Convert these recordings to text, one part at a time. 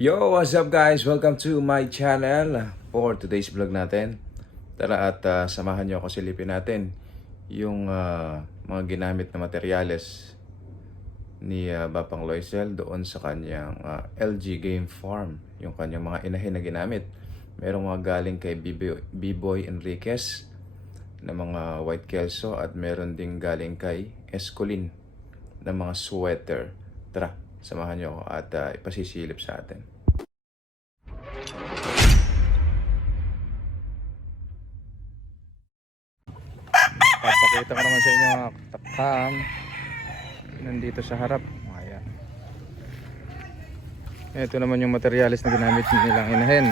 Yo, what's up guys? Welcome to my channel for today's vlog natin. Tara at samahan nyo ako, silipin natin yung mga ginamit na materyales ni Bapang Loisel doon sa kanyang LG Game Farm. Yung kanyang mga inahin na ginamit. Merong mga galing kay B-Boy Enriquez na mga white kelso at meron ding galing kay Escolin na mga sweater. Tara, samahan nyo ako at ipasisilip sa atin. Papakita ko naman sa inyo mga takam nandito sa harap. Ayan. Ito naman yung materialis na ginamit nilang inahin.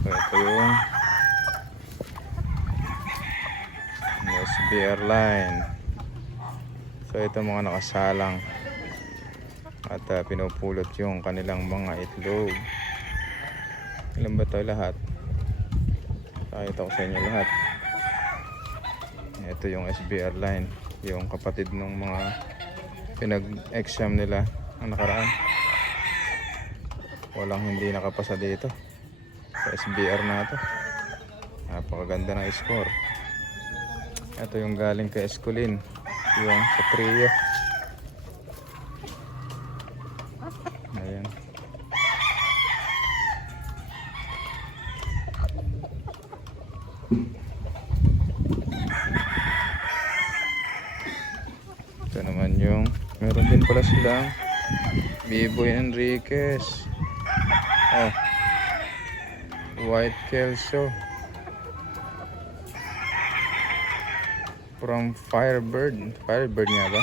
So ito yung SBR line. So ito mga nakasalang at pinupulot yung kanilang mga itlog. Ilan ba ito lahat? Pakita ko sa inyo lahat. Ito yung SBR line, yung kapatid ng mga pinag-exam nila ang nakaraan. Walang hindi nakapasa dito sa SBR na ito. Napakaganda ng score. Ito yung galing kay Escolin, yung sa trio. Ayan. Ito naman yung meron din pala silang B-Boy Enriquez. Oh, white kelso from Firebird nga ba?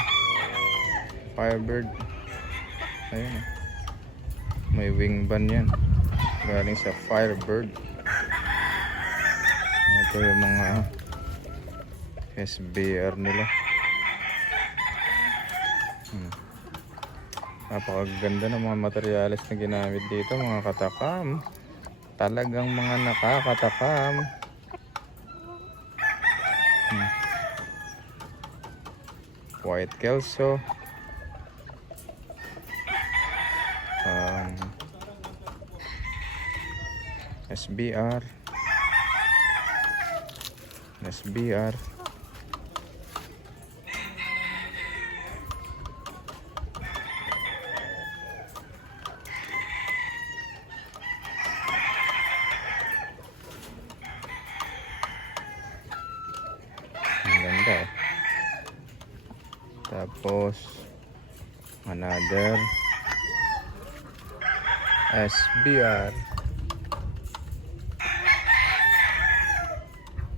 Firebird. Ayun, may wing band yan galing sa Firebird. Ito yung mga SBR nila. Napakaganda ng mga materyales na ginamit dito, mga katakam. Talagang mga nakakatakam. White kelso, SBR. Ang ganda. Tapos another SBR.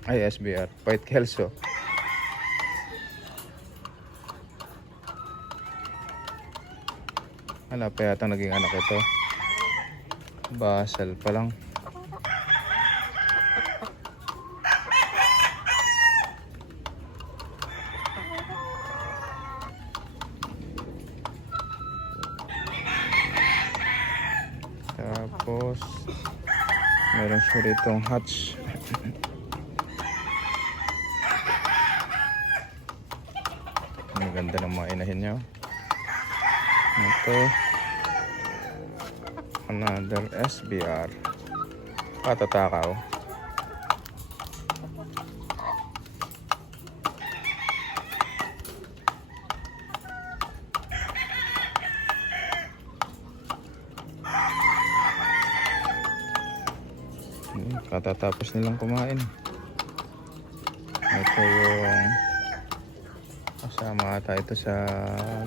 Ay, SBR white kelso. Wala pa yata naging anak ito. Basal pa lang. Tapos meron siya ditong hatch. Ang ganda ng mga inahin niya. Ito another SBR. Patatakaw. Katatapos nilang kumain. Ito yung kasama ata ito sa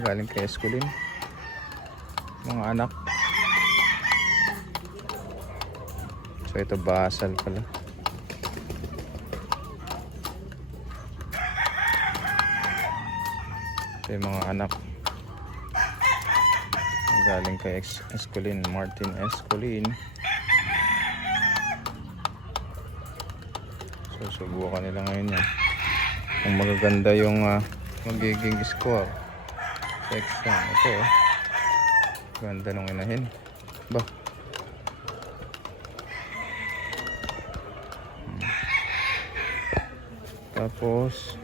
galing kay Escolin, mga anak. So ito basal pala. Ito yung mga anak galing kay Escolin, Martin Escolin. Susubukan nila ngayon yan kung magaganda yung magiging score sa exam. Ito ganda nung inahin ba. Tapos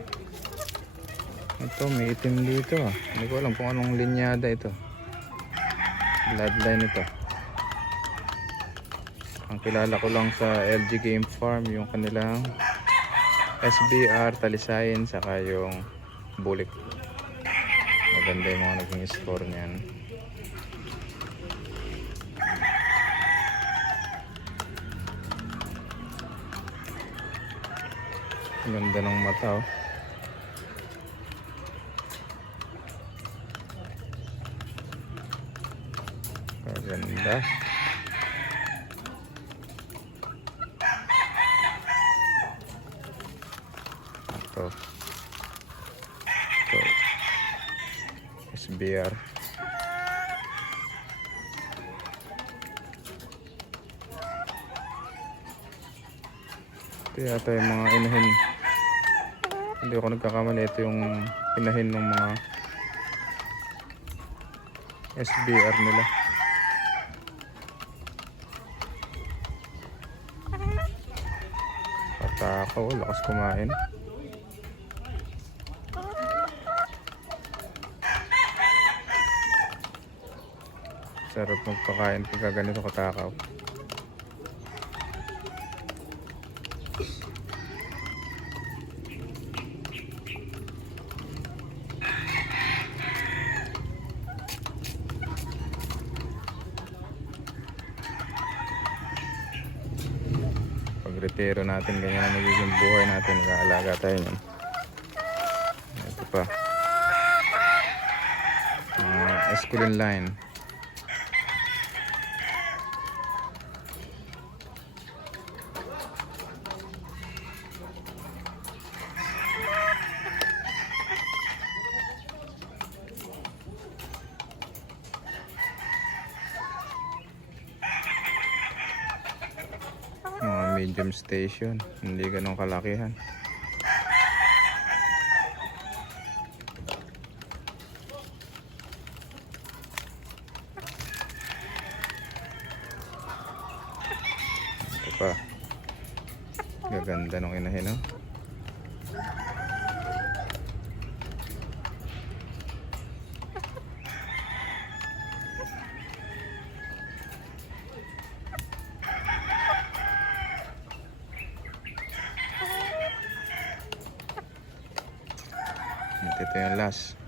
ito may itim dito. Hindi ko alam kung anong linyada ito. Bloodline ito. Ang kilala ko lang sa LG Game Farm yung kanilang SBR Talisayin saka yung Bulik. Maganda yung mga naging score niyan. Ganda ng mata oh. Ganda. Ito SBR. Ito yata yung mga inahin. Hindi ako nagkakamali. Ito yung inahin ng mga SBR nila. Patakaw, lakas kumain. Sarap magpakain pagka ganito katakaw. Retiro natin, ganyan ang magiging buhay natin. Nag-aalaga tayo niyan. Ito pa Esquilin line. Medium station, hindi ganun kalakihan. Ito pa, gaganda nung inahin, no? Ito yung last.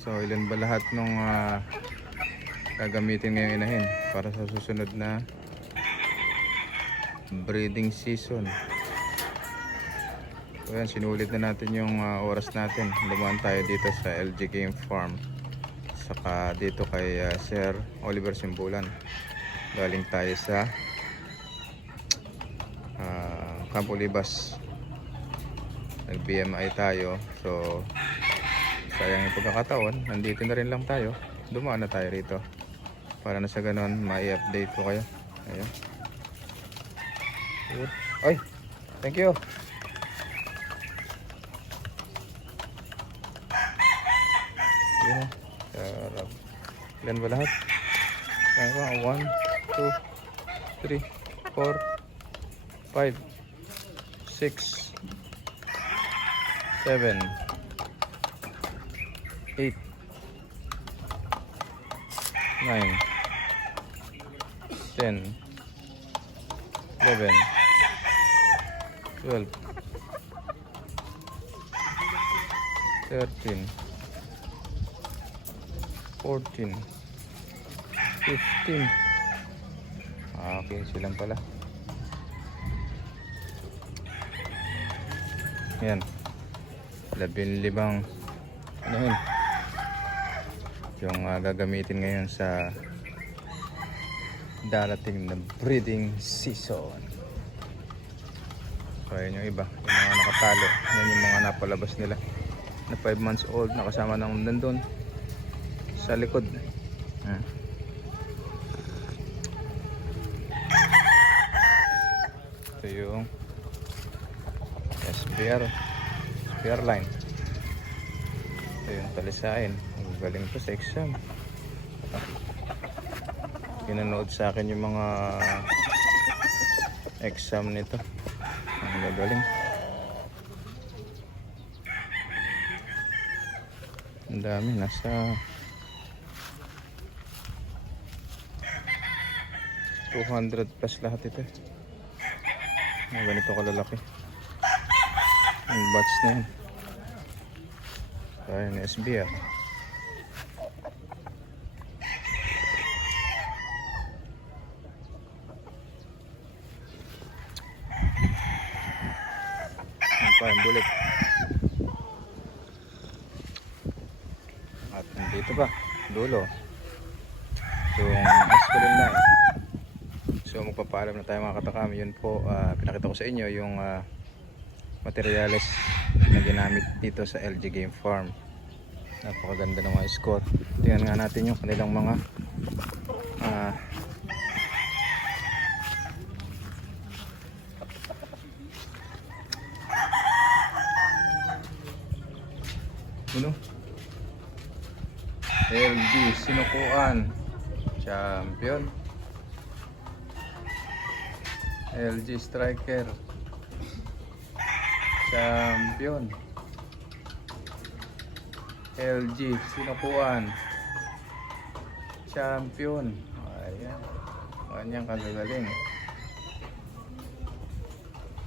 So ilan ba lahat nung gagamitin ngayong inahin para sa susunod na breeding season. So yan, sinulit na natin yung oras natin. Dumaan tayo dito sa LG Game Farm, saka dito kay Sir Oliver Simbulan. Galing tayo sa Campo Libas. Nag-BMI tayo. So sayang yung pagkakataon, nandito na rin lang tayo. Dumaan na tayo rito para na sa ganon mai-update ko kayo. Ayun. Ay, thank you. Ayun. Sarap. Ilan ba lahat? 1, 2, 3, 4, 5, 6, 7, 8, 9, 10, 11, 12, 13, 14, 15. Okay, silang pala. Yan. 15 ano yun yung gagamitin ngayon sa darating na breeding season. So ayun yung iba, yung mga nakatalo. Yan yung mga napalabas nila na 5 months old, nakasama ng nandun sa likod. Ito yung SBR line. Ito yung Talisayin. Ang galing to sa exam. Pinanood sa akin yung mga exam nito. Ang galing. Ang dami. Nasa 200 plus lahat ito. Ganito kalalaki. Yung batch na yan. Kaya ng SB ah. Yan pa yung bulik. At nandito pa, dulo. So, maskulin na. So, magpapaalam na tayo mga katakam. Yun po, pinakita ko sa inyo yung materyales na ginamit dito sa LG Game Farm. Napakaganda ng mga Scott. Tingnan nga natin yung kanilang mga LG sinukuan champion, LG striker champion, LG sinukuan champion. Ayan, kanyang kagagaling.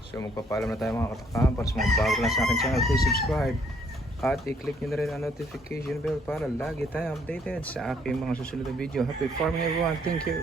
So magpapaalam na tayo mga katakam. Para sa mga bago lang sa akin channel, please subscribe at i-click nyo na rin ang notification bell para lagi tayo updated sa aking mga susunod na video. Happy farming everyone, thank you.